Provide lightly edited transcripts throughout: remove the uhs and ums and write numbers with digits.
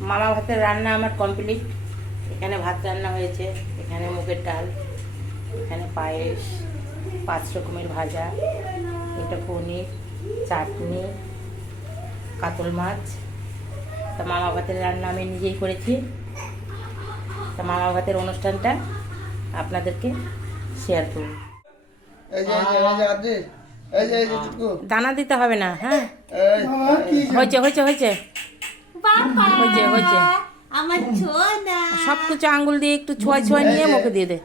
মামা ভাতের রান্না আমার কমপ্লিট। এখানে ভাত রান্না হয়েছে, এখানে মুগের ডাল, এখানে পায়েস, 5 রকমের ভাজা, এটা পনির, চাটনি, কাতল মাছ। তা মামা ভাতের রান্না আমি নিজেই করেছি। তা মামা ভাতের অনুষ্ঠানটা আপনাদেরকে শেয়ার করব। দানা দিতে হবে না। হ্যাঁ, হয়েছে হয়েছে হয়েছে হয়েছে হয়েছে। আমার ছোনা সব কিছু আঙ্গুল দিয়ে একটু ছোঁয়া ছোঁয়া নিয়ে মুখে দিয়ে দে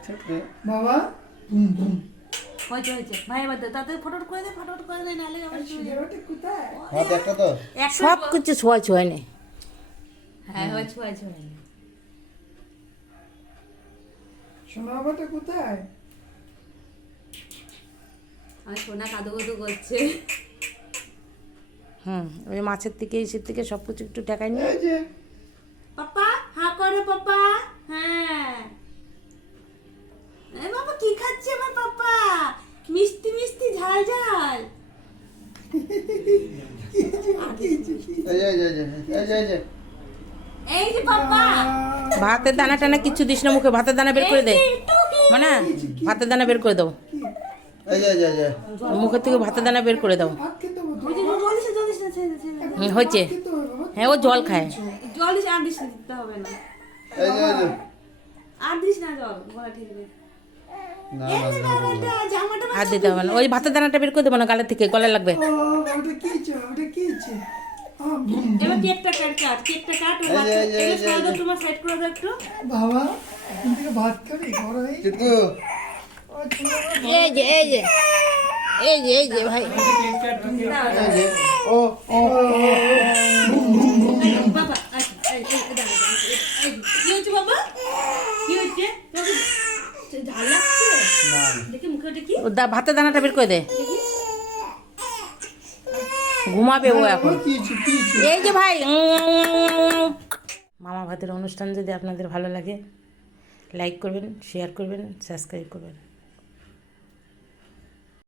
বাবা। হয়েছে হয়েছে ভাই এবার তাতে ফটোট করে দে নালে আমার কোথায়? সব কিছু ছোঁয়া ছোঁয়া নে। হ্যাঁ হয়েছে হয়েছে সোনা বাবাটা কোথায়? আমার সোনা কাদু কাদু করছে। ওই মাছের থেকে ইসের থেকে সব কিছু একটু ঠেকাই নিয়ে। এই যে পাপা হা করো পাপা। হ্যাঁ এই বাবা কি খাচ্ছে আমার পাপা? মিষ্টি মিষ্টি ঝাল ঝাল। এই যে পাপা ভাতের দানা টানা কিছু দিস না মুখে। ভাতের দানা বের করে দে। মানে ভাতের দানা বের করে দাও, মুখের থেকে ভাতের দানা বের করে দাও। ভাত খেতে হবে তো। হয়েছে। হ্যাঁ, ও জল খায়। জল দিস আর দিস দিতে হবে না। আর দিস না জল গলা ঠিকবে। জামাটা আর দিতে হবে না। ওই ভাতের দানাটা বের করে দেবো না, গালের থেকে গলায় লাগবে। ও ওটা কি ছে? ওটা কি ছে? এবার কেকটা কাট কেকটা কাট। তোমার সাইড করে দাও একটু। বাবা এখন থেকে ভাত খাবি বড় হয়ে? এই যে এই যে এই যে এই যে ভাই। বাবা কি হচ্ছে বাবা? কি হচ্ছে? ঝাল লাগছে দেখি মুখে। ওটা কি? ভাতের দানাটা বের করে দে। ঘুমাবে ও এখন। এই যে ভাই, মামা ভাতের অনুষ্ঠান যদি আপনাদের ভালো লাগে, লাইক করবেন, শেয়ার করবেন, সাবস্ক্রাইব করবেন।